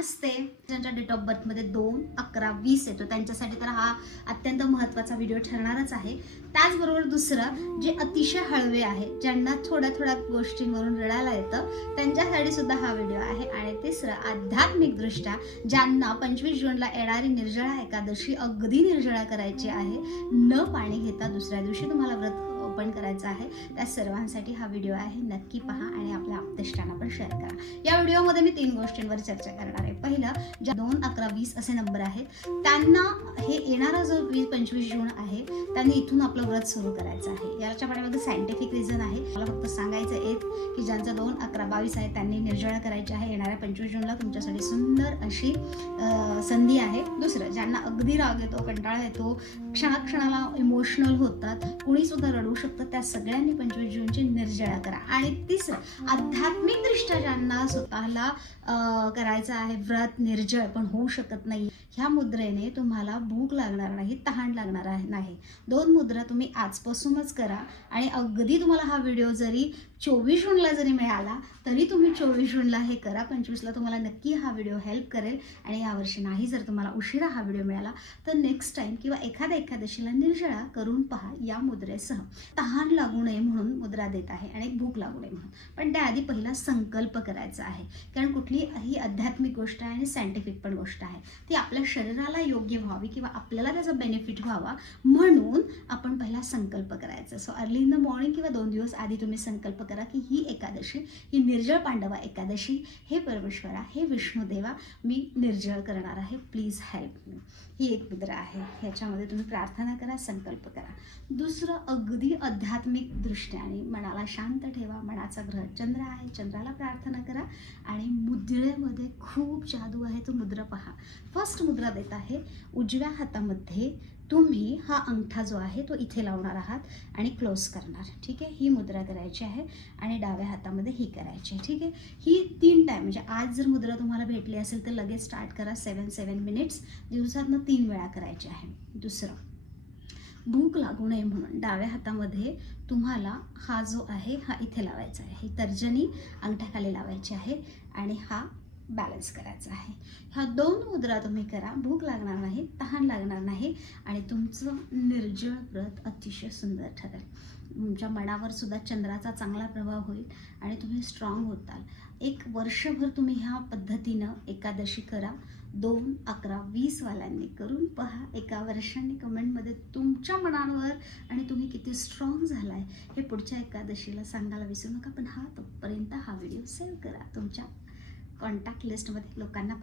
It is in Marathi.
नमस्ते. ज्यांच्या डेट ऑफ बर्थमध्ये 2/11/20 येतो त्यांच्यासाठी तर हा अत्यंत महत्त्वाचा व्हिडिओ ठरणारच आहे. त्याचबरोबर दुसरं जे अतिशय हळवे आहे, ज्यांना थोड्या थोड्या गोष्टींवरून रडायला येतं, त्यांच्यासाठी सुद्धा हा व्हिडिओ आहे. आणि तिसरं आध्यात्मिकदृष्ट्या ज्यांना 25 जूनला येणारी निर्जळा एकादशी अगदी निर्जळा करायची आहे, न पाणी घेता दुसऱ्या दिवशी तुम्हाला व्रत ओपन करायचं आहे, त्या सर्वांसाठी हा व्हिडिओ आहे. नक्की पहा आणि आपल्या आप्तेष्टांना पण शेअर करा. या व्हिडिओमध्ये मी 3 गोष्टींवर चर्चा करणार आहे. पहिलं, ज्या 2/11/20 असे नंबर आहेत त्यांना हे येणारा जो 25 जून आहे त्यांनी इथून आपलं व्रत सुरू करायचं आहे. याच्या पाठीमागे सायंटिफिक रिझन आहे. मला फक्त सांगायचं आहे की ज्यांचं 2/11/22 आहे त्यांनी निर्जळा करायची आहे. येणाऱ्या 25 जूनला तुमच्यासाठी सुंदर अशी संधी आहे. दुसरं, ज्यांना अगदी राग येतो, कंटाळा येतो, क्षणाक्षणाला इमोशनल होतात, कुणी सुद्धा रडू शकतं, त्या सगळ्यांनी 25 जूनची निर्जळा करा. आणि तिसरं, आध्यात्मिक दृष्ट्या ज्यांना स्वतःला करायचं आहे व्रत निर्जळ पण होऊ शकत नाही, ह्या मुद्रेने तुम्हाला भूक लागणार नाही, तहान लागणार नाही. 2 मुद्रा तुम्ही आजपासूनच करा. आणि अगदी तुम्हाला हा व्हिडिओ जरी 24 जूनला जरी मिळाला तरी तुम्ही 24 जूनला हे करा. 25ला तुम्हाला नक्की हा व्हिडिओ हेल्प करेल. आणि यावर्षी नाही जर तुम्हाला उशिरा हा व्हिडिओ मिळाला तर नेक्स्ट टाइम किंवा एखाद्या एकादशीला निर्जळा करून पहा या मुद्रेसह. तहान लागू नये म्हणून मुद्रा देत आहे आणि भूक लागू नये म्हणून. पण त्याआधी पहिला संकल्प करायचा आहे, कारण कुठली ही आध्यात्मिक गोष्ट आहे आणि सायंटिफिक पण गोष्ट आहे. ती आपल्या शरीराला योग्य व्हावी किंवा आपल्याला त्याचा बेनिफिट व्हावा म्हणून आपण पहिला संकल्प करायचा. So early in the morning किंवा 2 दिवस आधी तुम्ही संकल्प करा की ही एकादशी, ही निर्जळ पांडवा एकादशी, हे परमेश्वरा, हे विष्णुदेवा, मी निर्जळ करणार आहे, प्लीज हेल्प मी. ही एक मुद्रा आहे. ह्याच्यामध्ये तुम्ही प्रार्थना करा, संकल्प करा. दुसरं, अगदी आध्यात्मिक दृष्ट्याने मनाला शांत ठेवा. मनाचा ग्रह चंद्र आहे, चंद्राला प्रार्थना करा. आणि मुद्रेमध्ये खूप जादू आहे, तो मुद्रा पहा. फर्स्ट मुद्रा देत आहे. उजव्या हातामध्ये तुम्ही हा अंगठा जो आहे तो इथे लावणार आहात आणि क्लोज करणार. ठीक आहे, ही मुद्रा करायची आहे. आणि डाव्या हातामध्ये ही करायची आहे. ठीक आहे, ही 3 टाइम, म्हणजे आज जर मुद्रा तुम्हाला भेटली असेल तर लगेच स्टार्ट करा. 7 मिनिट्स दिवसातनं 3 वेळा करायची आहे. दुसरं, भूक लागू नये म्हणून डाव्या हातामध्ये तुम्हाला हा जो आहे हा इथे लावायचा आहे. ही तर्जनी अंगठ्याखाली लावायची आहे आणि हा बॅलन्स करायचा आहे. ह्या 2 मुद्रा तुम्ही करा. भूक लागणार नाही, तहान लागणार नाही आणि तुमचं निर्जळ व्रत अतिशय सुंदर ठरेल. तुमच्या मनावर सुद्धा चंद्राचा चांगला प्रभाव होईल आणि तुम्ही स्ट्रॉंग होताल. 1 वर्षभर तुम्ही ह्या पद्धतीनं एकादशी करा. 2/11/20 वाल्यांनी करून पहा. 1 वर्षांनी कमेंटमध्ये तुमच्या मनावर आणि तुम्ही किती स्ट्रॉंग झालाय हे पुढच्या एकादशीला सांगायला विसरू नका. पण तोपर्यंत हा व्हिडिओ सेव्ह करा, तुमच्या कॉन्टॅक्ट लिस्टमध्ये लोकांना